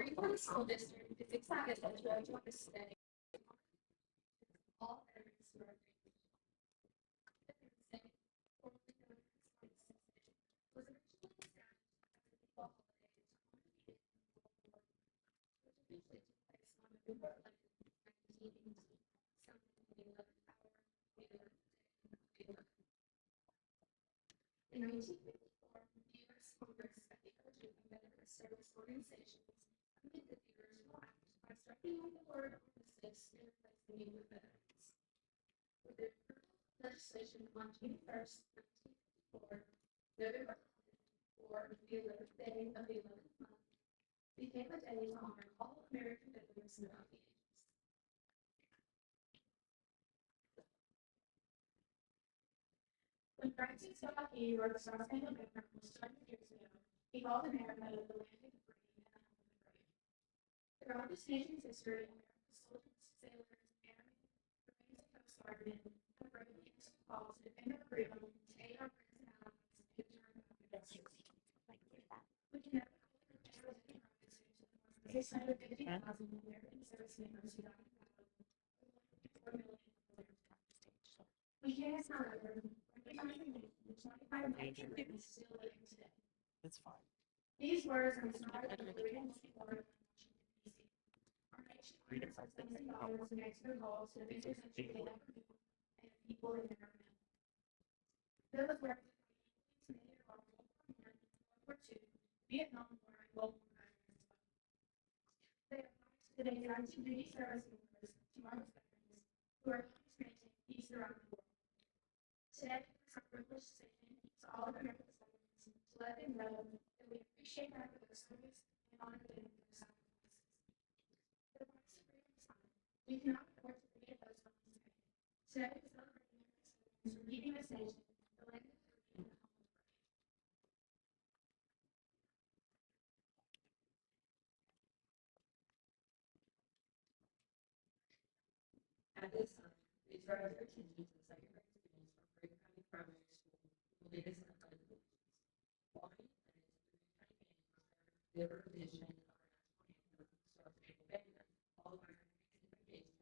Greenwood School District is excited that you have joined us today. All areas of our nation. Formerly known as White City, was originally established as a football holiday to honor the end of World War II, which eventually took place on November 11th, 1918, celebrating the 11th hour, the 11th day, the 11th. In 1954, the U.S. Congress, at the urging of veteran service organizations, amended the original act by striking out the word armistice and replacing it with veterans. With the approval of legislation on June 1st, 1954, November 11th, or the 11th day of the 11th month, became a day to honor all American veterans throughout the ages. When Francis Scott Key wrote the Star Spangled Banner almost 200 years ago, he called America the land of the free and the home of the brave. Throughout this nation's history, America's soldiers, sailors, airmen, Marines, and Coast Guardmen have bravely answered calls to defend our freedom, to aid our friends and allies, and to turn back the destiny. We can never fully repay our veteran officers and the more than 650,000 American service members who died in battle, or 1.4 million volunteers. We can't, however, recognize the 25 American veterans still living today. It's fine. These words are inspired by the freedom of Washington, D.C. Our nation honors our sons and daughters who answer their calls to defend the country they never knew and the people they never met. Those words are equally to our World War I, World War II, Vietnam War, and World War IX as well. They apply to today's active duty service members, tomorrow's veterans, who are experiencing peace around the world. Today, it's our privilege to say thank you to all of America's veterans, to let them know that we appreciate them for their service and honor them for their sacrifices. The price of freedom is high. We cannot afford to forget those funds today. Today, we celebrate America's veterans for leading this nation, the land of the free and the home of the brave. At this time, we draw your attention to the second grade students from Green County Primary School who will lead us in the pledge of allegiance. While many pledges of the Green County Band was heard, their rendition of our national anthem, Star Spangled Banner, followed by our engagement,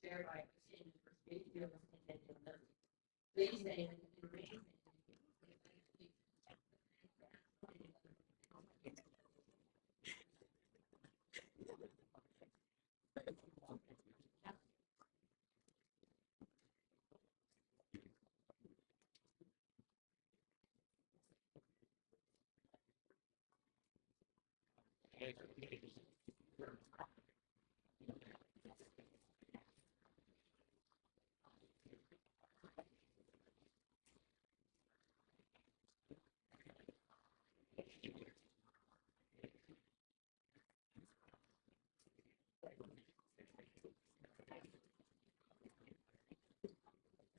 shared by Christine for State Fields and Daniel Murphy. Please stand and remain standing for the pledge of allegiance.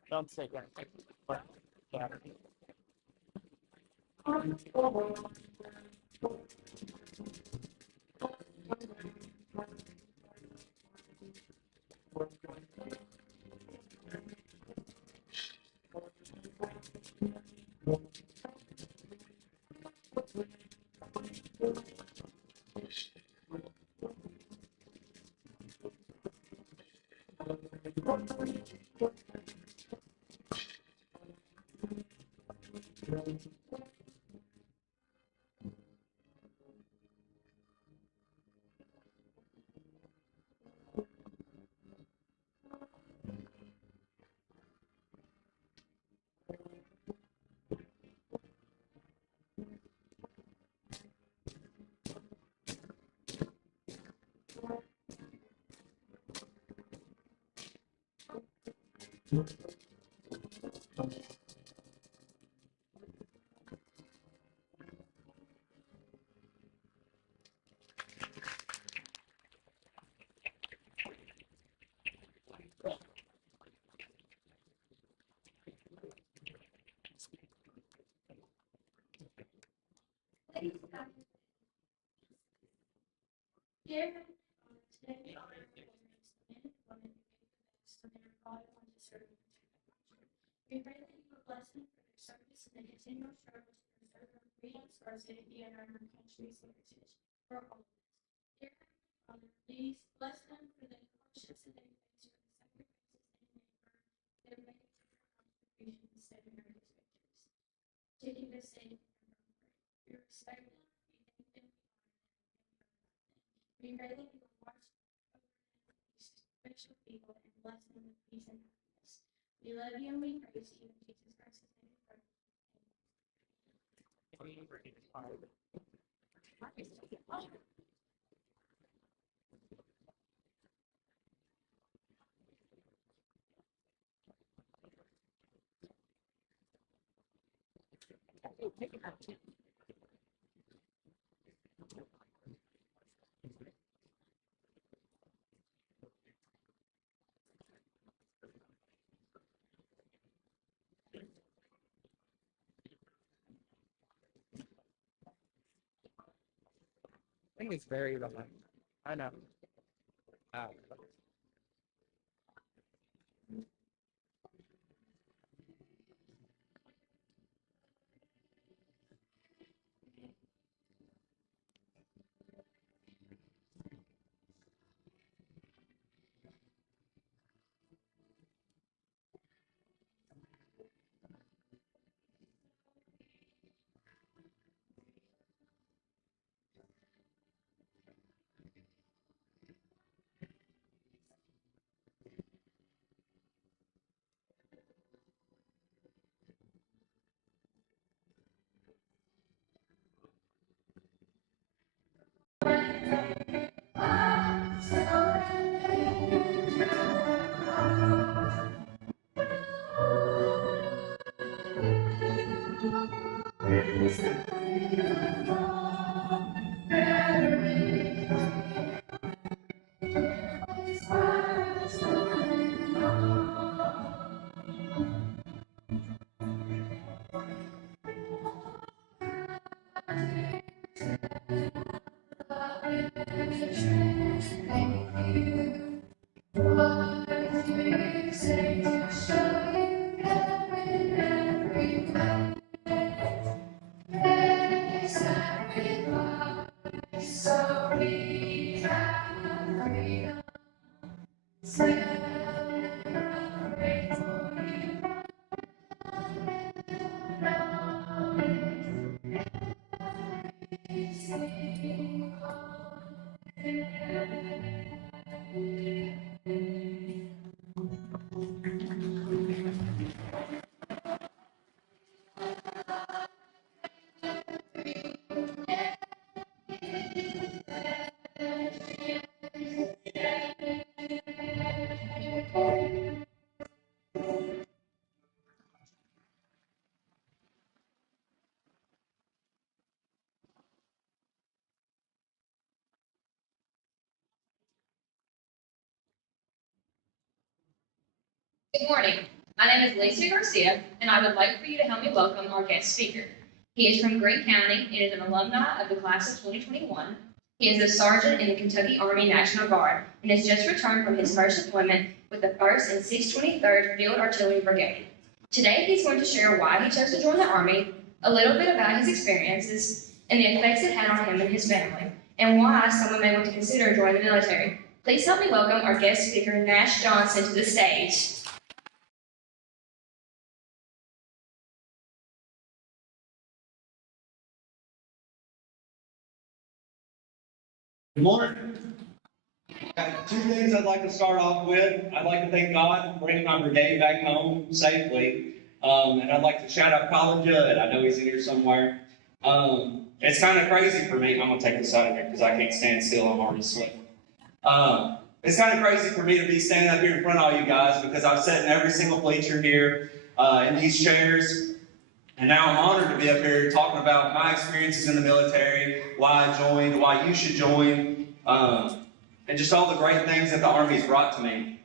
Don't say that. But, yeah. Ladies and gentlemen, dear today we honor the veterans, men and women who gave the best when they were called upon to serve and protect our country. We pray that you will bless them for their service and the continual struggle to preserve our freedoms, our safety, and our country's heritage for all of us. Dear Father, please bless them for the hardships that they face for the sacrifices they make for their contribution to saving our victims, to keep us safe and from hurt. We respect them, we thank them, we honor them, and we pray that you will watch over these special people and bless them with peace and happiness. We love you and we praise you in Jesus Christ's name. We pray. I think it's very long. I know. Good morning. My name is Lacey Garcia, and I would like for you to help me welcome our guest speaker. He is from Greene County and is an alumni of the class of 2021. He is a sergeant in the Kentucky Army National Guard and has just returned from his first deployment with the 1st and 623rd Field Artillery Brigade. Today, he's going to share why he chose to join the Army, a little bit about his experiences, and the effects it had on him and his family, and why someone may want to consider joining the military. Please help me welcome our guest speaker, Nash Johnson, to the stage. Good morning. Two things I'd like to start off with. I'd like to thank God for bringing my brigade back home safely. And I'd like to shout out Colin Judd. I know he's in here somewhere. It's kind of crazy for me. I'm going to take this out of here because I can't stand still. I'm already sweating. It's kind of crazy for me to be standing up here in front of all you guys because I've sat in every single bleacher here in these chairs. And now I'm honored to be up here talking about my experiences in the military, why I joined, why you should join, and just all the great things that the Army's brought to me.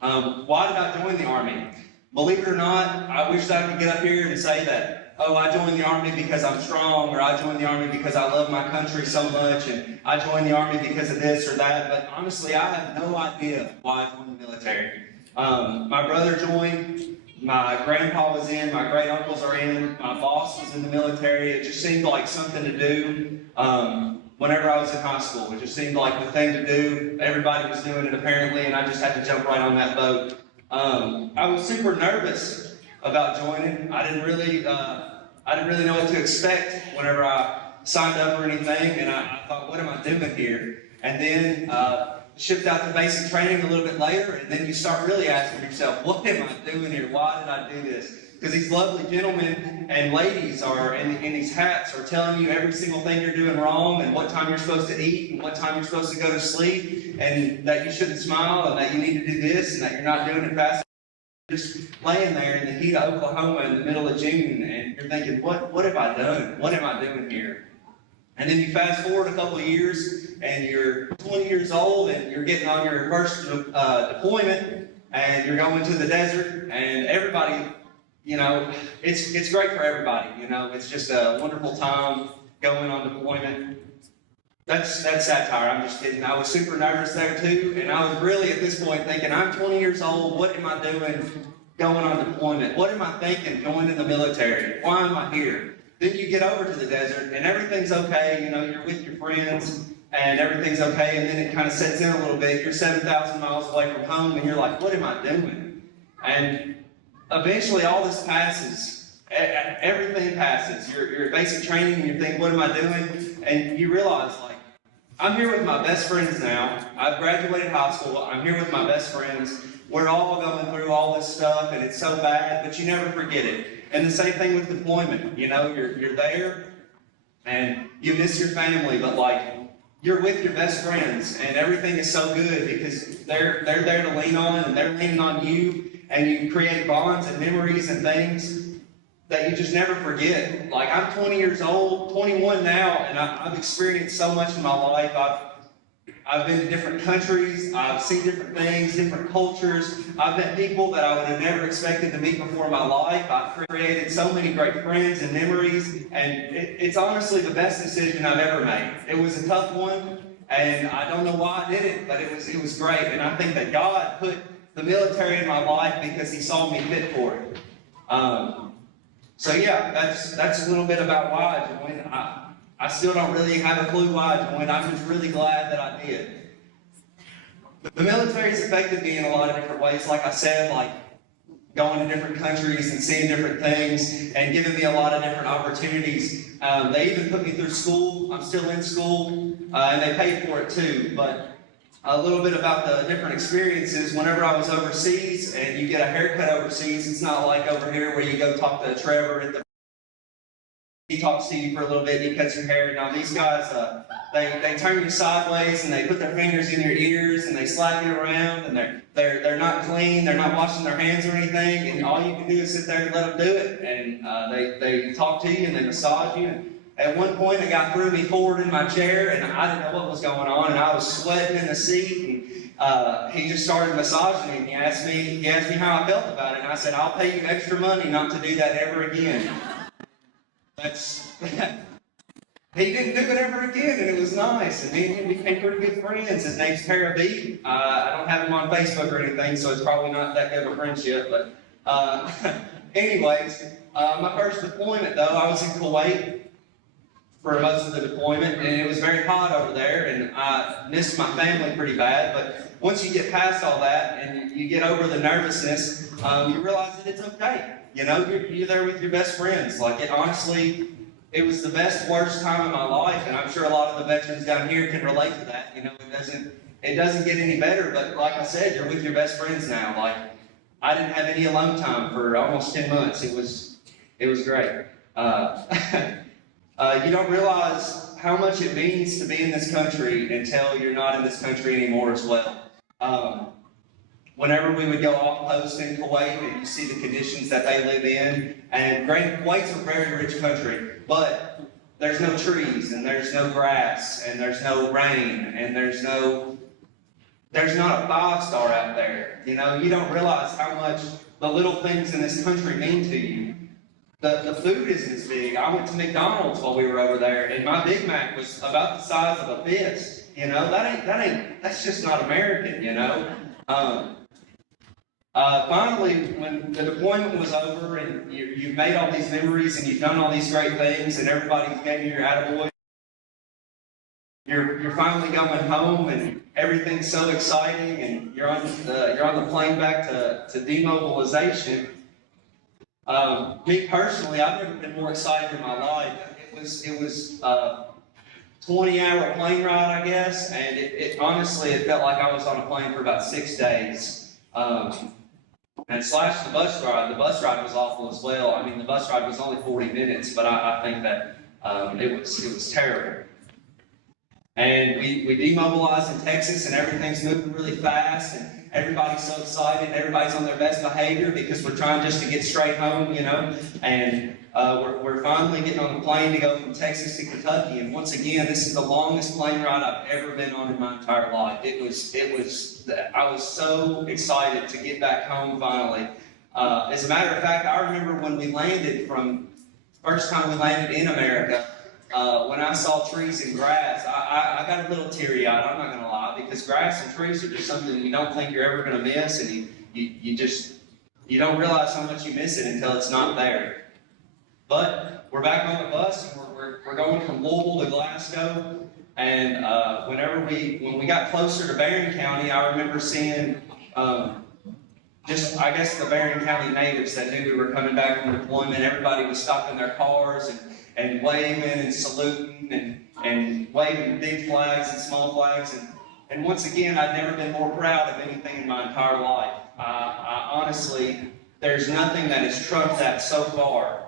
Why did I join the Army? Believe it or not, I wish that I could get up here and say that, oh, I joined the Army because I'm strong, or I joined the Army because I love my country so much, and I joined the Army because of this or that, but honestly, I have no idea why I joined the military. My brother joined. My grandpa was in, my great uncles are in, my boss was in the military. It just seemed like something to do. whenever I was in high school. It just seemed like the thing to do. Everybody was doing it apparently, and I just had to jump right on that boat. I was super nervous about joining. I didn't really know what to expect whenever I signed up or anything, and I thought, what am I doing here? And then shipped out to basic training a little bit later, and then you start really asking yourself, what am I doing here? Why did I do this? Because these lovely gentlemen and ladies are in these hats are telling you every single thing you're doing wrong, and what time you're supposed to eat, and what time you're supposed to go to sleep, and that you shouldn't smile, and that you need to do this, and that you're not doing it fast. Just laying there in the heat of Oklahoma in the middle of June, and you're thinking, what have I done? What am I doing here? And then you fast forward a couple of years, and you're 20 years old, and you're getting on your first deployment, and you're going to the desert, and everybody, you know, it's great for everybody. You know, it's just a wonderful time going on deployment. That's satire. I'm just kidding. I was super nervous there too, and I was really at this point thinking, I'm 20 years old. What am I doing going on deployment? What am I thinking going in the military? Why am I here? Then you get over to the desert, and everything's okay. You know, you're with your friends, and everything's okay. And then it kind of sets in a little bit. You're 7,000 miles away from home, and you're like, what am I doing? And eventually, all this passes. Everything passes. You're at basic training, and you think, what am I doing? And you realize, like, I'm here with my best friends now. I've graduated high school. I'm here with my best friends. We're all going through all this stuff, and it's so bad, but you never forget it. And the same thing with deployment. You know, you're there, and you miss your family, but like, you're with your best friends, and everything is so good because they're there to lean on, and they're leaning on you, and you create bonds and memories and things that you just never forget. Like, I'm 20 years old, 21 now, and I've experienced so much in my life. I've been to different countries, I've seen different things, different cultures. I've met people that I would have never expected to meet before in my life. I've created so many great friends and memories, and it's honestly the best decision I've ever made. It was a tough one, and I don't know why I did it, but it was great. And I think that God put the military in my life because He saw me fit for it. So yeah, that's a little bit about why I joined. I still don't really have a clue why I joined. I'm just really glad that I did. The military's affected me in a lot of different ways. Like I said, like going to different countries and seeing different things and giving me a lot of different opportunities. They even put me through school. I'm still in school, and they paid for it too. But a little bit about the different experiences. Whenever I was overseas, and you get a haircut overseas, it's not like over here where you go talk to Trevor at the. He talks to you for a little bit, he cuts your hair. Now these guys, they turn you sideways, and they put their fingers in your ears, and they slap you around, and they're not clean, they're not washing their hands or anything, and all you can do is sit there and let them do it. And they talk to you, and they massage you. And at one point, a guy threw me forward in my chair, and I didn't know what was going on, and I was sweating in the seat, and he just started massaging me, and he asked me how I felt about it, and I said, I'll pay you extra money not to do that ever again. He didn't do it ever again, and it was nice, and me and him became pretty good friends. His name's Parabeat. I don't have him on Facebook or anything, so it's probably not that good of a friendship, but anyways, my first deployment, though, I was in Kuwait for most of the deployment, and it was very hot over there, and I missed my family pretty bad. But once you get past all that and you get over the nervousness, you realize that it's okay. You know, you're there with your best friends. Like, it was the best, worst time of my life, and I'm sure a lot of the veterans down here can relate to that. You know, it doesn't get any better, but like I said, you're with your best friends now. Like, I didn't have any alone time for almost 10 months. It was great. You don't realize how much it means to be in this country until you're not in this country anymore as well. Whenever we would go off post in Kuwait, and you see the conditions that they live in, and granted, Kuwait's a very rich country, but there's no trees, and there's no grass, and there's no rain, and there's not a 5-star out there. You know, you don't realize how much the little things in this country mean to you. The food isn't as big. I went to McDonald's while we were over there, and my Big Mac was about the size of a fist. You know, that's just not American, you know. Finally, when the deployment was over, and you've made all these memories, and you've done all these great things, and everybody gave you your attaboy, you're finally going home and everything's so exciting and you're on the plane back to demobilization. Me personally, I've never been more excited in my life. It was 20-hour plane ride, I guess, and it honestly, it felt like I was on a plane for about 6 days. And slash the bus ride was awful as well. I mean, the bus ride was only 40 minutes, but I think that it was terrible. And we demobilized in Texas, and everything's moving really fast, and everybody's so excited, everybody's on their best behavior because we're trying just to get straight home, you know, and we're finally getting on a plane to go from Texas to Kentucky, and once again, this is the longest plane ride I've ever been on in my entire life. I was so excited to get back home finally. As a matter of fact, I remember when we landed first time we landed in America, when I saw trees and grass, I got a little teary-eyed, I'm not going to lie, because grass and trees are just something you don't think you're ever going to miss, and you don't realize how much you miss it until it's not there. But we're back on the bus, and we're going from Louisville to Glasgow, and when we got closer to Barron County, I remember seeing I guess the Barron County natives that knew we were coming back from deployment. Everybody was stopping their cars and waving and saluting and waving big flags and small flags. And once again, I'd never been more proud of anything in my entire life. I honestly, there's nothing that has trumped that so far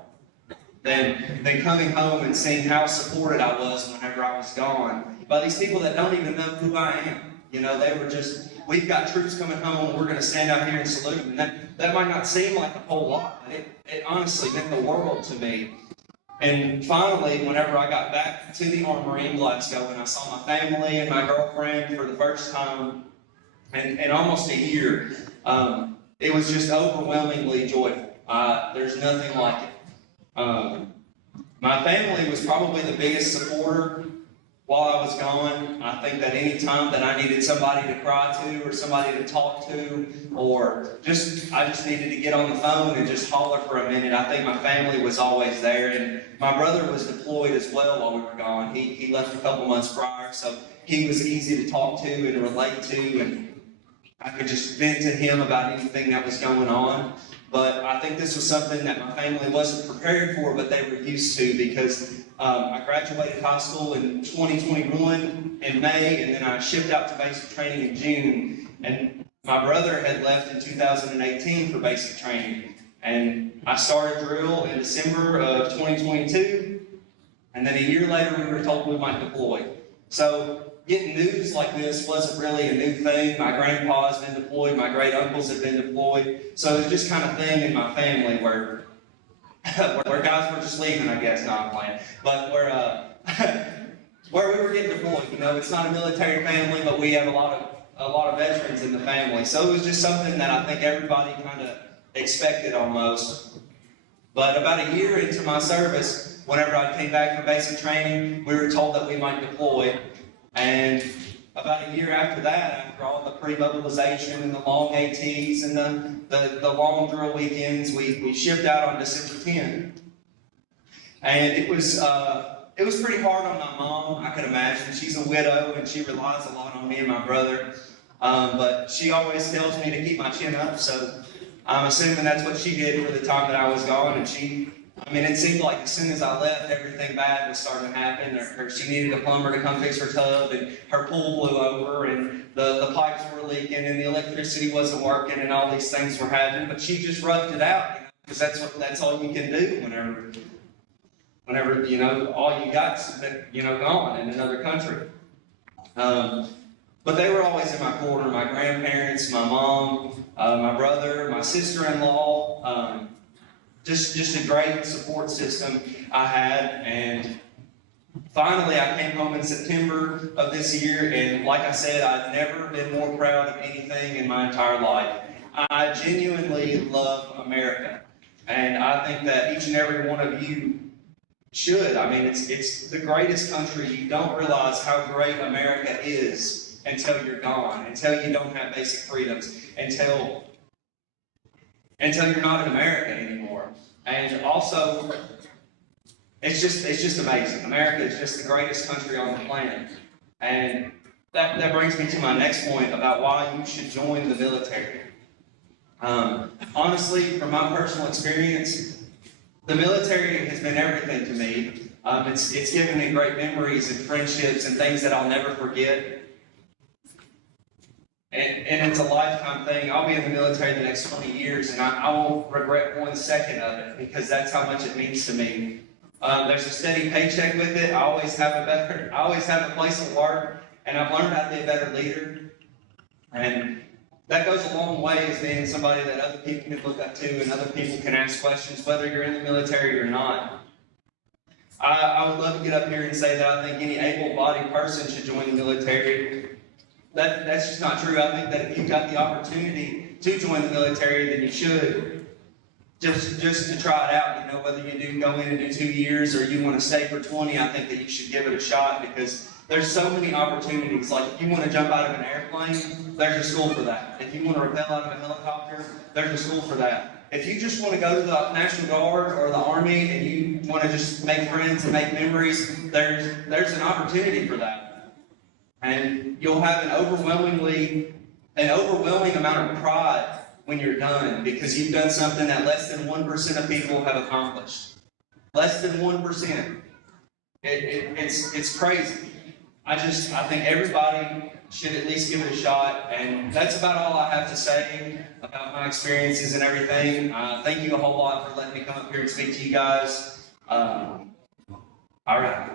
than coming home and seeing how supported I was whenever I was gone by these people that don't even know who I am. You know, they were just, we've got troops coming home, we're going to stand out here and salute them. And that might not seem like a whole lot, but it honestly meant the world to me. And finally, whenever I got back to the Armory in Glasgow and I saw my family and my girlfriend for the first time in almost a year, it was just overwhelmingly joyful. There's nothing like it. My family was probably the biggest supporter while I was gone. I think that any time that I needed somebody to cry to or somebody to talk to, or I just needed to get on the phone and just holler for a minute, I think my family was always there. And my brother was deployed as well while we were gone. He left a couple months prior, so he was easy to talk to and relate to, and I could just vent to him about anything that was going on. But I think this was something that my family wasn't prepared for, but they were used to, because I graduated high school in 2021 in May, and then I shipped out to basic training in June. And my brother had left in 2018 for basic training. And I started drill in December of 2022, and then a year later we were told we might deploy. So getting news like this wasn't really a new thing. My grandpa has been deployed, my great uncles have been deployed. So it was just kind of thing in my family where guys were just leaving, I guess, not playing. But where we were getting deployed, you know, it's not a military family, but we have a lot of veterans in the family. So it was just something that I think everybody kind of expected almost. But about a year into my service, whenever I came back from basic training, we were told that we might deploy. And about a year after that, after all the pre-mobilization and the long ATs and the long drill weekends, we shipped out on December 10th. And it was pretty hard on my mom, I can imagine. She's a widow and she relies a lot on me and my brother. But she always tells me to keep my chin up, so I'm assuming that's what she did for the time that I was gone. And it seemed like as soon as I left, everything bad was starting to happen. Or she needed a plumber to come fix her tub, and her pool blew over, and the pipes were leaking, and the electricity wasn't working, and all these things were happening. But she just roughed it out, because that's all you can do whenever all you got's gone in another country. But they were always in my corner. My grandparents, my mom, my brother, my sister-in-law. Just a great support system I had. And finally, I came home in September of this year, and like I said, I've never been more proud of anything in my entire life. I genuinely love America, and I think that each and every one of you should. It's the greatest country. You don't realize how great America is until you're gone, until you don't have basic freedoms, until you're not in America anymore. And also, it's just amazing. America is just the greatest country on the planet. And that brings me to my next point about why you should join the military. Honestly, from my personal experience, the military has been everything to me. It's given me great memories and friendships and things that I'll never forget. And it's a lifetime thing. I'll be in the military the next 20 years, and I won't regret 1 second of it because that's how much it means to me. There's a steady paycheck with it. I always have a place to work, and I've learned how to be a better leader. And that goes a long way as being somebody that other people can look up to and other people can ask questions, whether you're in the military or not. I would love to get up here and say that I think any able-bodied person should join the military. That's just not true. I think that if you've got the opportunity to join the military, then you should. Just to try it out, whether you do go in and do 2 years or you want to stay for 20, I think that you should give it a shot because there's so many opportunities. Like if you want to jump out of an airplane, there's a school for that. If you want to rappel out of a helicopter, there's a school for that. If you just want to go to the National Guard or the Army and you want to just make friends and make memories, there's an opportunity for that. And you'll have an overwhelming amount of pride when you're done because you've done something that less than 1% of people have accomplished. Less than 1%. It's crazy. I think everybody should at least give it a shot, and that's about all I have to say about my experiences and everything. Thank you a whole lot for letting me come up here and speak to you guys. All right.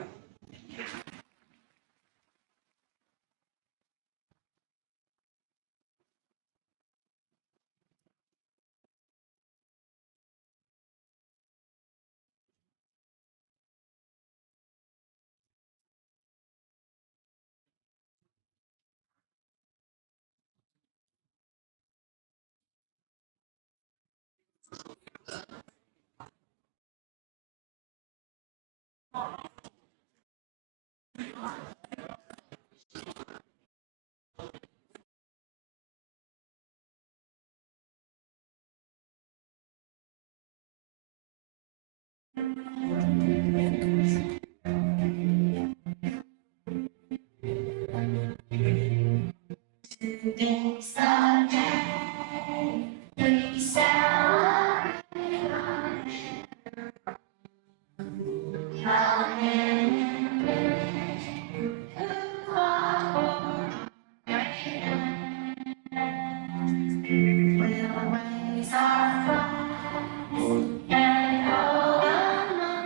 Today's the day we celebrate our enemies who are we'll raise our flags and hold them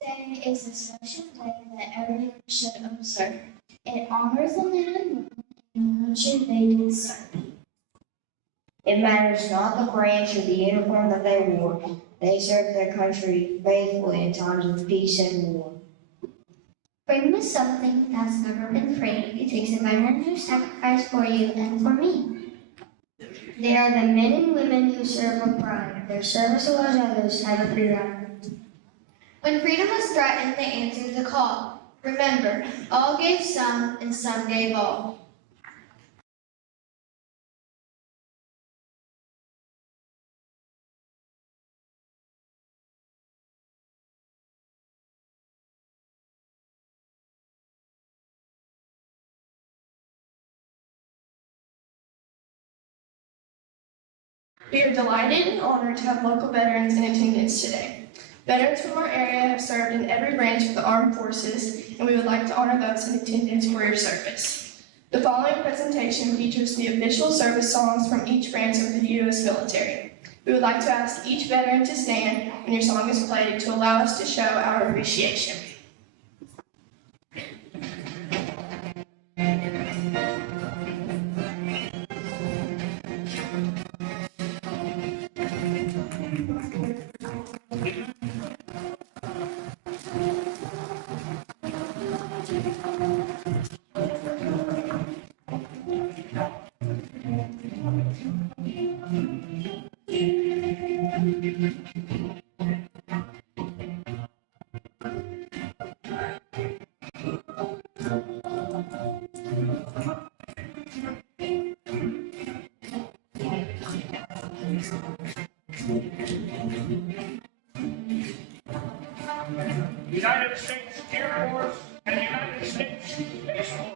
Day is a special day that everyone should observe. It honors the men and women in the country they did serve. It matters not the branch or the uniform that they wore. They served their country faithfully in times of peace and war. Freedom is something that's never been free. It takes a man who sacrificed for you and for me. They are the men and women who serve with pride. Their service allows others to have a free ride. When freedom was threatened, they answered the call. Remember, all gave some, and some gave all. We are delighted and honored to have local veterans in attendance today. Veterans from our area have served in every branch of the armed forces, and we would like to honor those in attendance for your service. The following presentation features the official service songs from each branch of the U.S. military. We would like to ask each veteran to stand when your song is played to allow us to show our appreciation. United States Air Force and United States Space Force.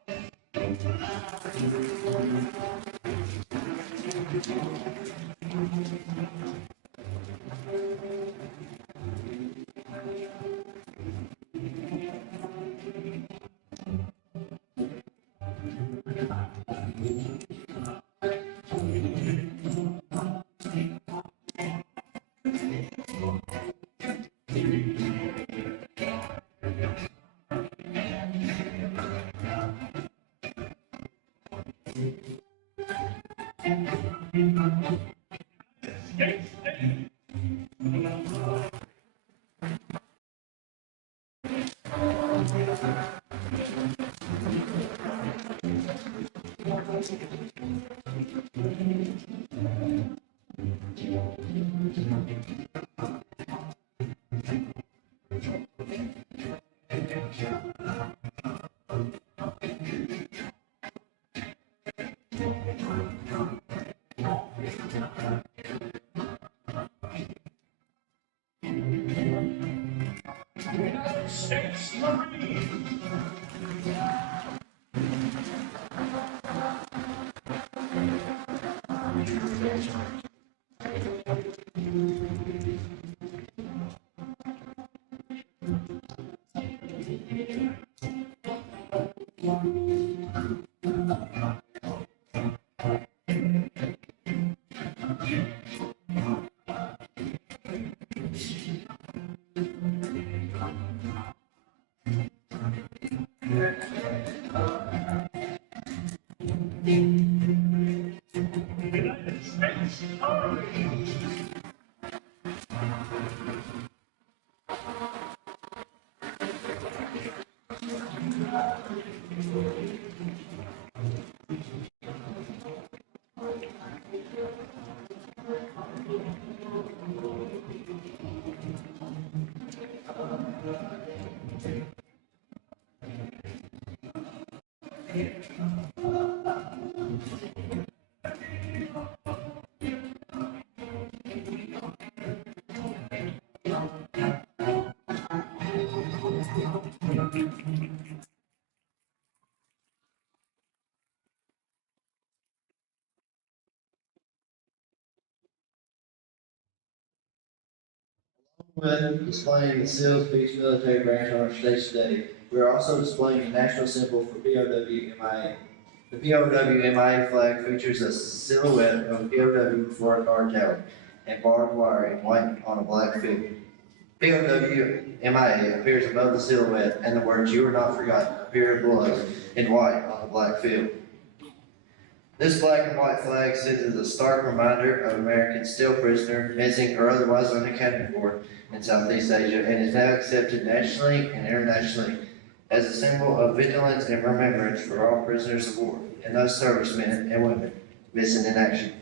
United States Marine. United States Army. With displaying the SEALs Beach Military Branch on our state today, we are also displaying the national symbol for POW-MIA. The POW-MIA flag features a silhouette of a POW before a guard tower and barbed wire in white on a black field. POW MIA appears above the silhouette, and the words "You are not forgotten" appear in blood in white on the black field. This black and white flag sits as a stark reminder of Americans still prisoner, missing, or otherwise unaccounted for in Southeast Asia, and is now accepted nationally and internationally as a symbol of vigilance and remembrance for all prisoners of war and those servicemen and women missing in action.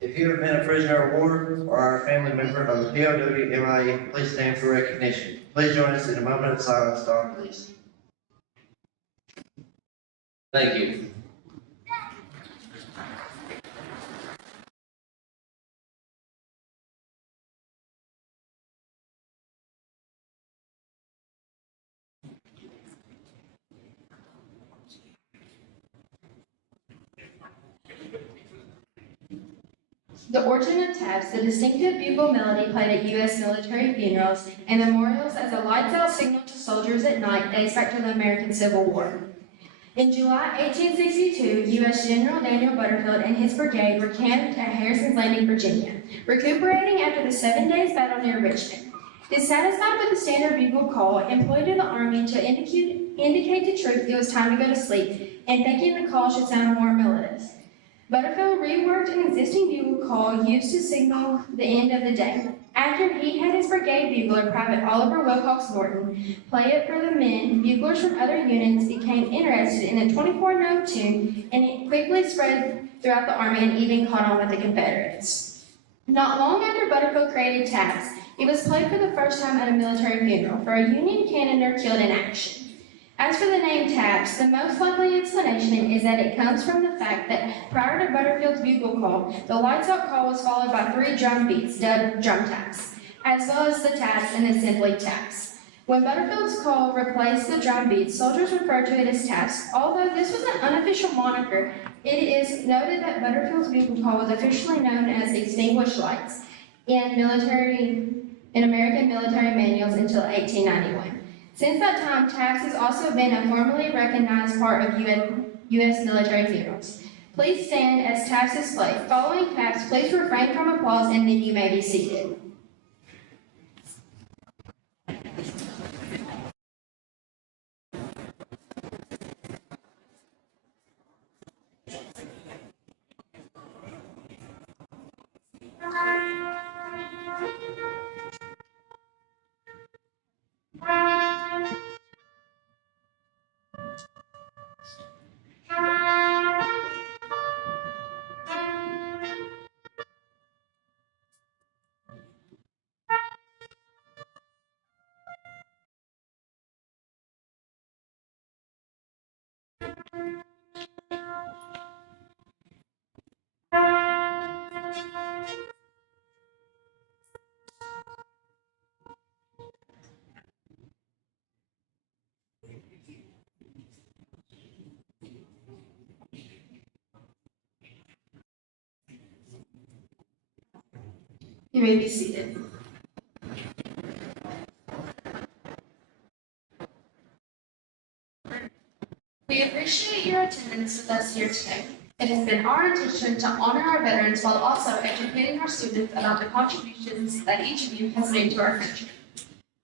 If you have been a prisoner of war or are a family member of the POW MIA, please stand for recognition. Please join us in a moment of silence to our police. Thank you. The origin of taps, the distinctive bugle melody played at U.S. military funerals and memorials as a lights-out signal to soldiers at night, dates back to the American Civil War. In July 1862, U.S. General Daniel Butterfield and his brigade were camped at Harrison's Landing, Virginia, recuperating after the 7 days battle near Richmond. Dissatisfied with the standard bugle call employed in the Army to indicate to troops it was time to go to sleep, and thinking the call should sound more melodious, Butterfield reworked an existing bugle call used to signal the end of the day. After he had his brigade bugler, Private Oliver Wilcox Norton, play it for the men, buglers from other units became interested in the 24-note tune, and it quickly spread throughout the Army and even caught on with the Confederates. Not long after Butterfield created taps, it was played for the first time at a military funeral for a Union cannoneer killed in action. As for the name taps, the most likely explanation is that it comes from the fact that prior to Butterfield's bugle call, the lights-out call was followed by 3 drum beats dubbed drum taps, as well as the taps and the simply taps. When Butterfield's call replaced the drum beats, soldiers referred to it as taps. Although this was an unofficial moniker, it is noted that Butterfield's bugle call was officially known as extinguished lights in American military manuals until 1891. Since that time, taps has also been a formally recognized part of U.S. military funerals. Please stand as taps is played. Following taps, please refrain from applause and then you may be seated. You may be seated. We appreciate your attendance with us here today. It has been our intention to honor our veterans while also educating our students about the contributions that each of you has made to our country.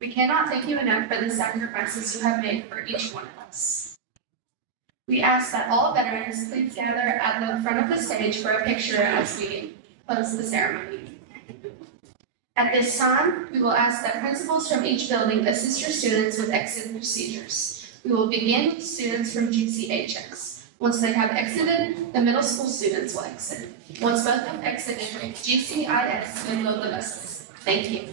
We cannot thank you enough for the sacrifices you have made for each one of us. We ask that all veterans please gather at the front of the stage for a picture as we close the ceremony. At this time, we will ask that principals from each building assist your students with exit procedures. We will begin with students from GCHS. Once they have exited, the middle school students will exit. Once both have exited, GCIS will load the buses. Thank you.